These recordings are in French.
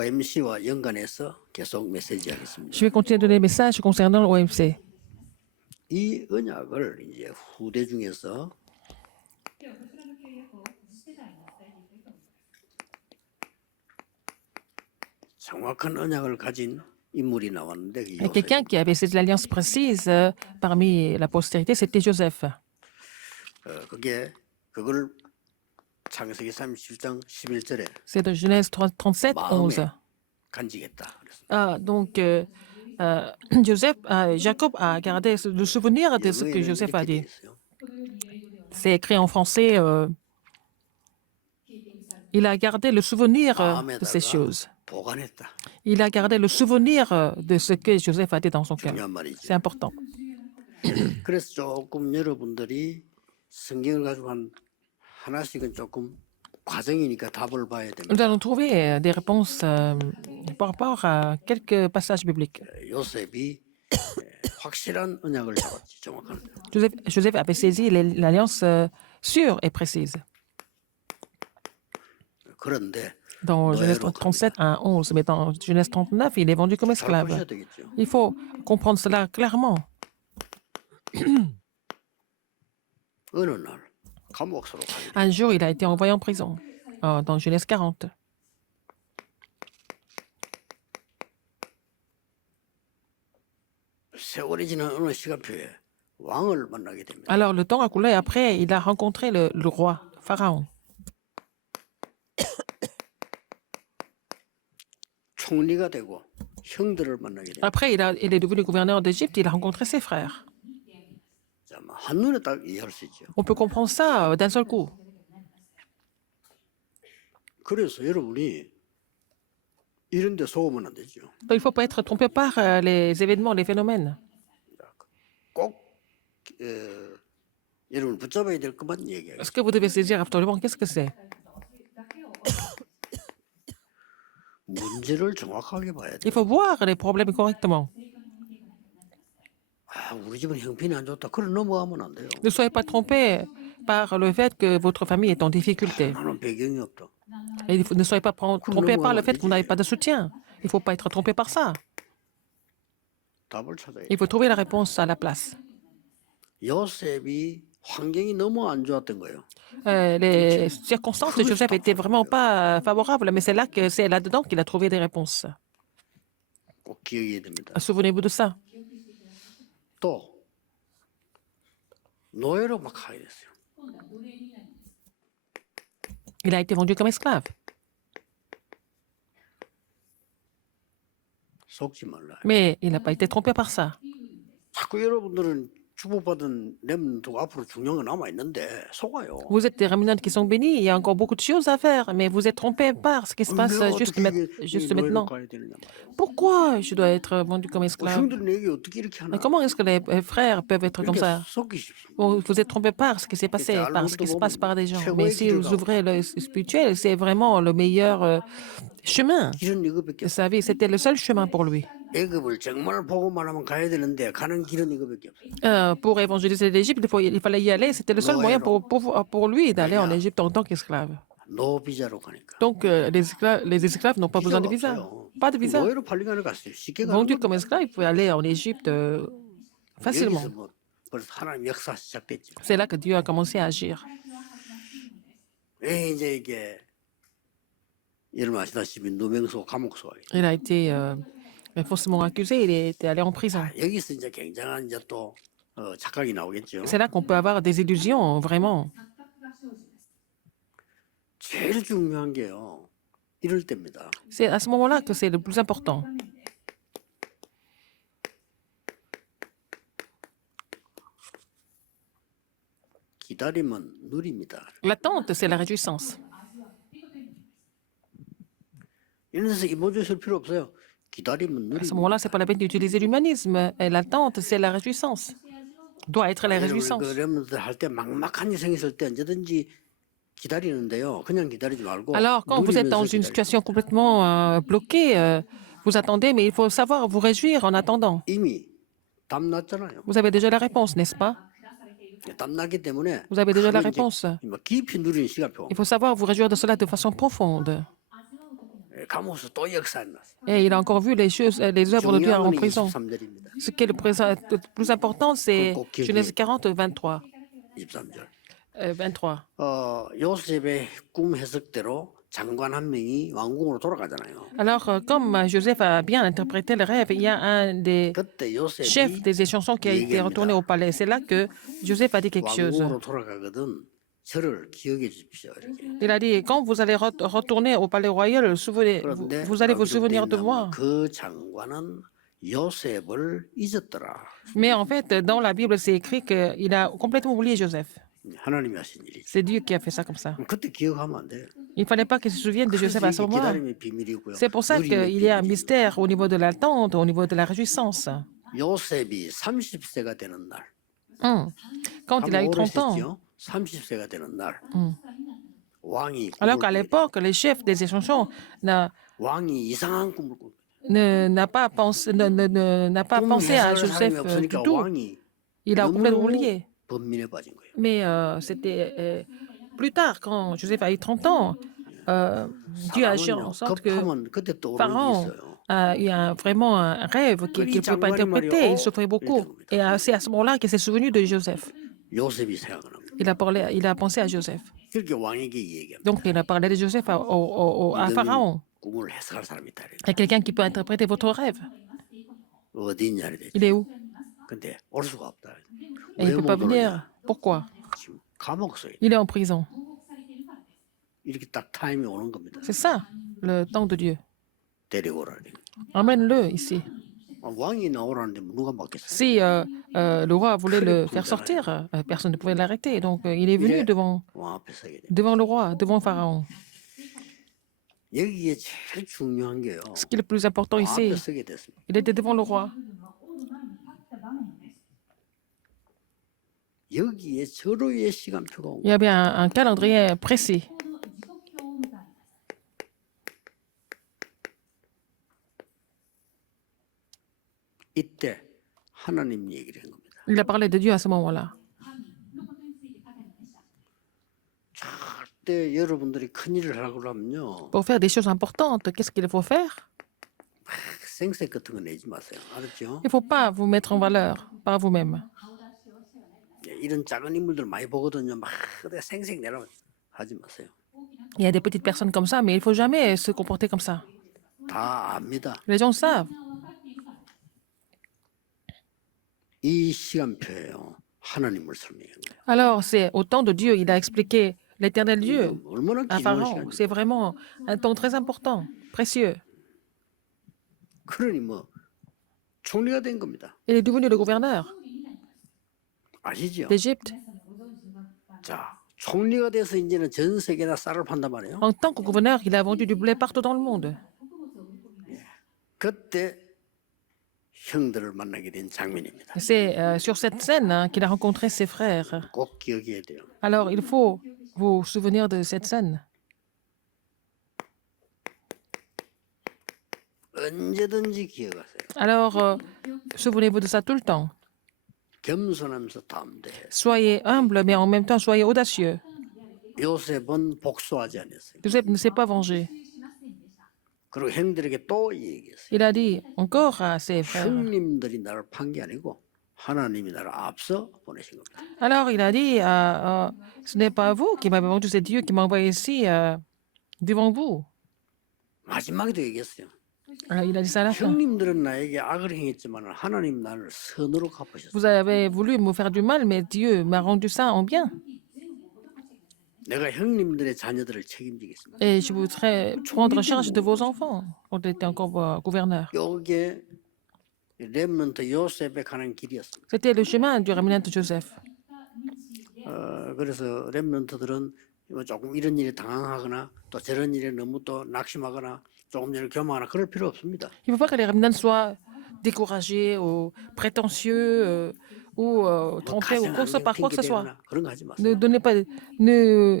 OMC와 연관해서 계속 메시지하겠습니다. Je vais continuer à donner des messages concernant l'OMC. 이 언약을 이제 후대 중에서 정확한 언약을 가진 인물이 나왔는데 Et quelqu'un qui avait cette alliance précise parmi la postérité, c'était Joseph. 그걸 창세기 37장 11절에 C'est de Genèse 37, 11. 간직했다. Donc, Joseph, Jacob a gardé le souvenir de ce que Joseph a dit. C'est écrit en français. Il a gardé le souvenir de ces choses. 보관했다. Il a gardé le souvenir de ce que Joseph a dit dans son cœur. 중요한 말이죠. C'est important. 그래서 조금 여러분들이 성경을 가지고 하나씩은 조금 과정이니까 답을 봐야 됩니다. Nous allons trouver des réponses par rapport à quelques passages bibliques. 요셉이 확실한 언약을 잡았지, 정확한. Joseph avait saisi l'alliance sûre et précise. 그런데 Dans Genèse 37, 1, 11, mais dans Genèse 39, il est vendu comme 잘 esclave. 보셔야 되겠죠. Il faut comprendre cela clairement. 어느 날 감옥으로 가게. Un jour, il a été envoyé en prison, dans Genèse 40. 세월이 지난 어느 시간표에 왕을 만나게 됩니다. Alors, le temps a coulé. Après, il a rencontré le roi, Pharaon. 총리가 되고 형들을 만나게 됩니다. Après, il est devenu gouverneur d'Égypte. Il a rencontré ses frères. 자, 한눈에 딱 이해할 수 있죠. On peut comprendre ça d'un seul coup. 그래서 여러분이 이런 데 속으면 안 되죠. Donc, il ne faut pas être trompé par les événements, les phénomènes. 꼭 여러분 붙잡아야 될 것만 얘기해요. Ce que vous devez saisir absolument, qu'est-ce que c'est? 문제를 정확하게 봐야 돼. Il faut voir les problèmes correctement. 아, 우리 집은 형편이 안 좋다. 그래 넘어가면 안 돼요. Ne soyez pas trompé par le fait que votre famille est en difficulté. 나는 배경이 없다. Et ne soyez pas trompé par le fait que vous n'avez pas de soutien. Il ne faut pas être trompé par ça. 답을 찾아야 돼. Il faut trouver la réponse à la place. 요셉이 환경이 너무 안 좋았던 거예요. Les circonstances de Joseph n'étaient vraiment pas favorables, mais c'est là-dedans qu'il a trouvé des réponses. 꼭 기억해야 됩니다. Souvenez-vous de ça. 또 노예로 막 하게 됐어요. Il a été vendu comme esclave. 속지 말라. Mais il n'a pas été trompé par ça. 자꾸 여러분들은 축복받은 렘도 앞으로 중요한 거 남아 있는데 속아요. Vous êtes des rémunants qui sont bénis, il y a encore beaucoup de choses à faire, mais vous êtes trompés par ce qui se passe 내가 juste 어떻게 maintenant. 가야 되느냐 말이에요. Pourquoi je dois être vendu comme esclave? 형들이 내게 어떻게 이렇게 하나? Mais comment est-ce que les frères peuvent être comme 이렇게 ça? 속이십시오. Vous êtes trompé par ce qui s'est passé, par ce qui se passe par des gens. Mais si vous ouvrez le spirituel, c'est vraiment le meilleur chemin. 길은 이거밖에 Vous savez, c'était le seul chemin pour lui. 애굽을 정말 보고만 하면 가야 되는데 가는 길은 이거밖에 없어요. Pour évangéliser l'Égypte, il fallait y aller. C'était le seul moyen pour lui d'aller en Égypte en tant qu'esclave. 노비자로 가니까. Donc, les esclaves n'ont pas besoin de visa. Pas de visa. 노예로 팔리가는 갔어요. 쉽게 가는 Vendu 거. comme esclave, il pouvait aller en Égypte facilement. 여기서 뭐 벌써 하나님 역사 시작됐죠. C'est là que Dieu a commencé à agir. 왜 이제 이게 여러분 아시다시피 누명소 감옥소. Il a été faussement accusé, il était allé en prison. 여기서 이제 굉장한 이제 또 착각이 나오겠죠. C'est là qu'on peut avoir des illusions, vraiment. 제일 중요한 게요. 이럴 때입니다. C'est à ce moment-là que c'est le plus important. 기다림은 누립니다. L'attente, c'est la réjouissance. 이런 데서 이모저 쓸 필요 없어요. 기다림은 À ce 누립니다. moment-là, c'est pas la peine d'utiliser l'humanisme. Et l'attente, c'est la réjouissance. Doit être la réjouissance. 여러분들 할 때 막막한 일이 있을 때 언제든지 기다리는데요. 그냥 기다리지 말고. Alors, quand vous êtes dans 누리면서 une 기다리고. situation complètement bloquée, vous attendez, mais il faut savoir vous réjouir en attendant. 이미 답 났잖아요. Vous avez déjà la réponse, n'est-ce pas? 답 났기 때문에 Vous avez déjà la 그걸 이제 réponse. 막 깊이 누리는 시간표. Il faut savoir vous réjouir de cela de façon profonde. 감옥에서 또 역사 안 났어요. Et il a encore vu les choses, les œuvres de Dieu en 중요한 건 prison. 23절입니다. Ce qui est le plus important, c'est 꼭 기억해야 Genèse 돼요. 40, 23. 23절. 23. 요셉의 꿈 해석대로 장관 한 명이 왕궁으로 돌아가잖아요. Alors, comme Joseph a bien interprété le rêve, il y a un des 그때 chefs 요셉이 des échansons qui a été retourné au palais. C'est là que Joseph a dit quelque chose. 왕궁으로 돌아가거든 저를 기억해 주십시오. 이렇게. Il a dit, quand vous allez retourner au palais royal, 그런데 vous allez vous 나중에 souvenir de 어떻게 moi. 됐냐면 그 장관은 요셉을 잊었더라. Mais en fait, dans la Bible, c'est écrit qu'il a complètement oublié Joseph. 하나님이 하신 일이죠. C'est Dieu qui a fait ça comme ça. 그때 기억하면 안 돼요. Il ne fallait pas qu'il se souvienne de Joseph à ce 그래서 이게 moment-là. 기다림의 비밀이고요. C'est pour ça 누림의 qu'il y a un 비밀이고. mystère au niveau de l'attente, au niveau de la réjouissance. 요셉이 30세가 되는 날. Quand il a eu 30 ans, 30세가 되는 날. 왕이 alors 꿈을 qu'à 꾸게 l'époque, le chef des échansons 왕이 이상한 꿈을 꾸. n'a pas pensé, n'a pas pensé à Joseph du 없으니까 tout. 왕이 Il a complètement 너무 oublié. 번민해 빠진 거예요. Mais c'était plus tard, quand Joseph a eu 30 ans, Dieu a agi en sorte que 급하면 그때 또 오는 게 Pharaon 있어요. a eu vraiment un rêve qu'il ne pouvait pas interpréter. Il souffrait beaucoup. Et c'est à ce moment-là qu'il s'est souvenu de Joseph. 요셉이 생각을 합니다. Il a pensé à Joseph. 그렇게 왕에게 얘기합니다. Donc, il a parlé de Joseph à Pharaon. 꿈을 해석할 사람이 있다. Il y a quelqu'un qui peut interpréter votre rêve. 어디 있냐 이래. Il est où? 근데 올 수가 없다. Et il ne peut pas venir. Pourquoi? 지금 감옥 속에 Il est en prison. 이렇게 딱 타임이 오는 겁니다. C'est ça, le temps de Dieu. 데리고 오라니. Emmène-le ici. 왕이 나오라는데 누가 막겠어요? Si le roi voulait le faire sortir, personne ne pouvait l'arrêter. Donc, il est venu devant 왕 앞에 서게 돼. le roi, devant Pharaon. 여기에 제일 중요한 게요. Ce qui est le plus important 왕 ici, 앞에 서게 됐습니다. il était devant le roi. 여기에 절호의 시간표가 온 Il y avait un calendrier précis. 이때 하나님 얘기를 한 겁니다. Il a parlé de Dieu à ce moment-là. 절대 여러분들이 큰 일을 하려고 하면요. Pour faire des choses importantes, qu'est-ce qu'il faut faire? 생색 같은 거 내지 마세요. 알았죠? Il ne faut pas vous mettre en valeur par vous-même. 이런 작은 인물들 많이 보거든요. 막 내가 생색 내라고 하지 마세요. Il y a des petites personnes comme ça, mais il ne faut jamais se comporter comme ça. 다 압니다. Les gens savent. 이 시간표예요. 하나님을 설명한 거예요. Alors, c'est au temps de Dieu, il a expliqué l'éternel Dieu 얼마나 à 귀중한 Pharaon. 시간이에요. C'est vraiment un temps très important, précieux. 그러니 뭐 총리가 된 겁니다. Il est devenu le gouverneur 아시죠? d'Égypte. 자, 총리가 돼서 이제는 전 세계나 쌀을 판단 말이에요. En tant que gouverneur, il a vendu du blé partout dans le monde. 그때 형들을 만나게 된 장면입니다. C'est sur cette scène qu'il a rencontré ses frères. 꼭 기억해야 돼요. Alors, il faut vous souvenir de cette scène. 언제든지 기억하세요. Alors, souvenez-vous de ça tout le temps. 겸손하면서 담대해. Soyez humble, mais en même temps, soyez audacieux. 요셉은 복수하지 않았어요. Joseph ne s'est pas vengé. 그리고 형들에게 또 얘기했어요. Il a dit encore à ses frères. 형님들이 나를 판 게 아니고 하나님이 나를 앞서 보내신 겁니다. Alors, il a dit, ce n'est pas vous qui m'avez vendu, c'est Dieu qui m'a envoyé ici devant vous. 마지막에도 얘기했어요. Alors, il a dit ça à la fin. 형님들은 나에게 악을 행했지만 하나님 나를 선으로 갚으셨어요. Vous avez voulu me faire du mal, mais Dieu m'a rendu ça en bien. 내가 형님들의 자녀들을 책임지겠습니다. Et je voudrais prendre charge de vos enfants quand il était encore gouverneur. 이게 렘넌트 요셉에 가는 길이었습니다. C'était le chemin du remnant de Joseph. 그래서 렘넌트들은 조금 이런 일에 당황하거나 또 저런 일에 너무 또 낙심하거나 조금 전에 교만하거나 그럴 필요 없습니다. Il ne faut pas que les remnants soient découragés ou prétentieux ou trompés ou quoi que ce soit. 그런 거 하지 마세요. Ne donnez pas, ne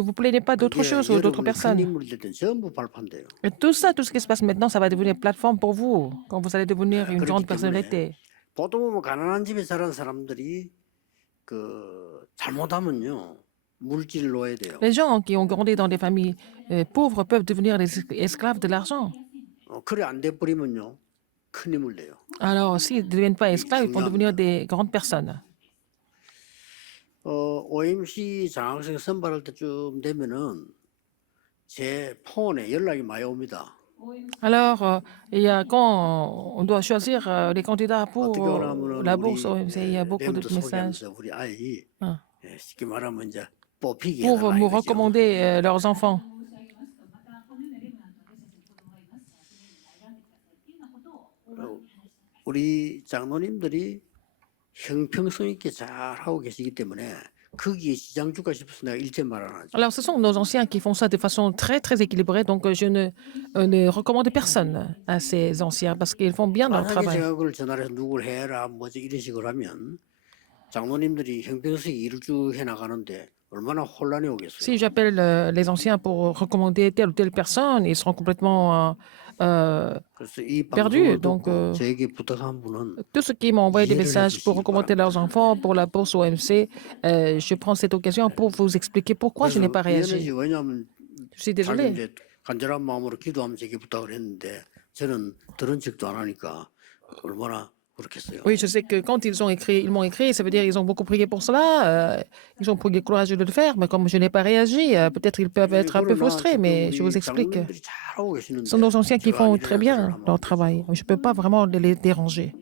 vous plaignez pas d'autres choses ou d'autres 큰 personnes. 인물이 됐든 전부 발판돼요. Et tout ça, tout ce qui se passe maintenant, ça va devenir plateforme pour vous quand vous allez devenir une grande personnalité. 보통 보면 가난한 집에 자란 사람들이 그 잘못하면요 물질 놓아야 돼요. Les gens qui ont grandi dans des familles pauvres peuvent devenir des esclaves de l'argent. 그래 안 돼버리면요 큰 힘을 내요. Alors, s'ils ne deviennent pas esclaves, ils vont devenir des grandes personnes. OMC 장학생 선발할 때쯤 되면은 제 폰에 연락이 많이 옵니다. Alors, quand on doit choisir les candidats pour 어떻게 하면은 la bourse 우리 OMC, il y a beaucoup de 램도 messages 소개하면서 우리 아이 hein, 쉽게 말하면 이제 뽑히게 pour 해달라 me 이거죠. recommander leurs enfants. 우리 장로님들이 형평성 있게 잘 하고 계시기 때문에 거기에 시장 줄까 싶어서 내가 일체 말 안 하죠. Alors, ce sont nos anciens qui font ça de façon très, très équilibrée. Donc, je ne recommande personne à ces anciens parce qu'ils font bien leur 만약에 travail. 제가 그걸 전화를 해서 누굴 해라 뭐지 이런 식으로 하면 장로님들이 형평성이 일을 쭉 해나가는데 얼마나 혼란이 오겠어요. Si j'appelle les anciens pour recommander telle ou telle personne, ils seront complètement 그래서 이 perdus. 방송을 Donc, 듣고 저에게 부탁한 분은 tous ceux qui m'ont envoyé des 이해를 messages pour 해주시기 recommander leurs 바랍니다. enfants pour la bourse OMC, je prends cette occasion pour vous expliquer pourquoi je n'ai pas 미안하지 réagi. 왜냐하면 Je suis 자기 désolée. 이제 간절한 마음으로 기도하면 제게 부탁을 했는데 저는 들은 척도 안 하니까 얼마나 그렇겠어요. Oui, je sais que quand ils m'ont écrit, ça veut dire qu'ils ont beaucoup prié pour cela. Ils ont pris le courage de le faire, mais comme je n'ai pas réagi, peut-être ils peuvent être un peu 그러나 frustrés, 지금 mais je vous 우리 explique. 장로님들이 잘하고 계시는데 Ce sont nos anciens qui 제가 font 이래라 très 저래라 bien 하면 leur 안 travail. 되죠. Je ne peux pas vraiment les déranger.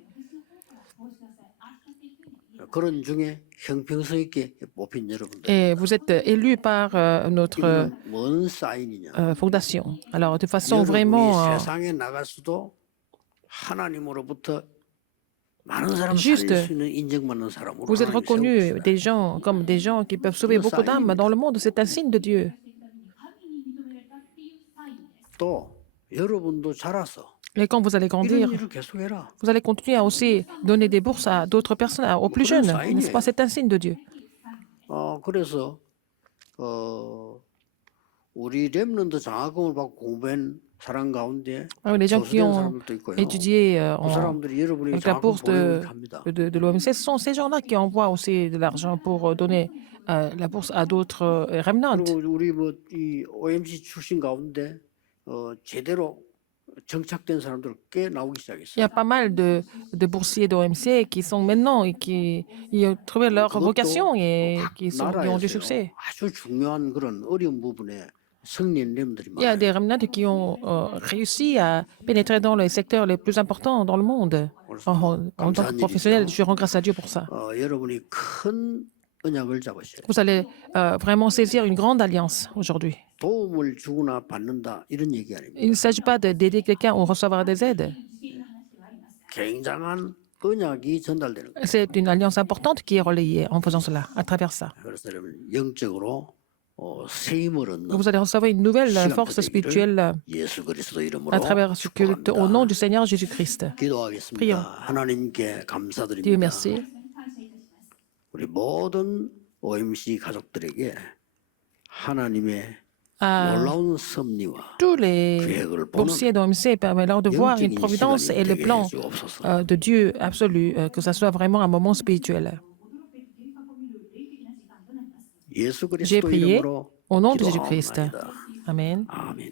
그런 중에 형평성 있게 뽑힌 여러분들 Et vous êtes élus par notre 이거는 뭔 사인이냐? fondation. Alors, de façon 여러분이 vraiment 세상에 나가서도 하나님으로부터 많은 사람 juste, 살릴 수 있는 인정받는 사람으로 vous êtes 하나님이 세우고 reconnus 계시다. des gens comme des gens qui peuvent sauver beaucoup d'âmes dans le monde. C'est un signe de Dieu. 또 여러분도 자라서 Et quand vous allez 이런 grandir, 일을 계속해라. vous allez continuer à aussi donner des bourses à d'autres personnes, aux plus jeunes. N'est-ce pas? C'est un signe de Dieu. 그래서 우리 렘넌트 장학금을 받고 공부한 사람 가운데 Ah oui, les gens qui 교수된 ont 사람들도 있고요. étudié 그 사람들이 여러분이 avec la 장학금 bourse 보내고 합니다. de l'OMC, ce sont ces gens-là qui envoient aussi de l'argent pour donner la bourse à d'autres remnants. 그리고 우리 이 OMC 출신 가운데 제대로 정착된 사람들 꽤 나오기 Il y 시작했어요. a pas mal de boursiers d'OMC qui sont maintenant et qui ont trouvé leur vocation et qui ont du 나라에서요. succès. 아주 중요한 그런 어려운 부분에 승리한 렘들이 Il y a 많아요. des remnants qui ont réussi à pénétrer dans les secteurs les plus importants dans le monde. En tant que professionnel, je rends grâce à Dieu pour ça. 여러분이 큰 언약을 잡으셔야 돼요. Vous allez vraiment saisir une grande alliance aujourd'hui. 도움을 주거나 받는다 이런 얘기 아닙니다. Il ne s'agit pas d'aider quelqu'un ou recevoir des aides. 굉장한 언약이 전달되는 거예요. C'est une alliance importante qui est relayée en faisant cela, à travers ça. 그래서 여러분 영적으로 새 힘을 얻는 Vous allez recevoir une nouvelle force spirituelle 예수 그리스도 이름으로 à travers ce culte au nom du Seigneur Jésus-Christ. 기도하겠습니다. Prions. 하나님께 Dieu 감사드립니다. merci. 우리 모든 OMC 가족들에게 하나님의 À 놀라운 섭리와 tous les 계획을 보는 boursiers d'OMC, permet-leur de voir une 영적인 providence 시간이 et le 되게 plan 해주옵소서. de Dieu absolu, que ça soit vraiment un moment spirituel. 예수 J'ai 그리스도 prié 이름으로 au nom de Jésus-Christ. 기도하옵나이다. Amen. 아멘.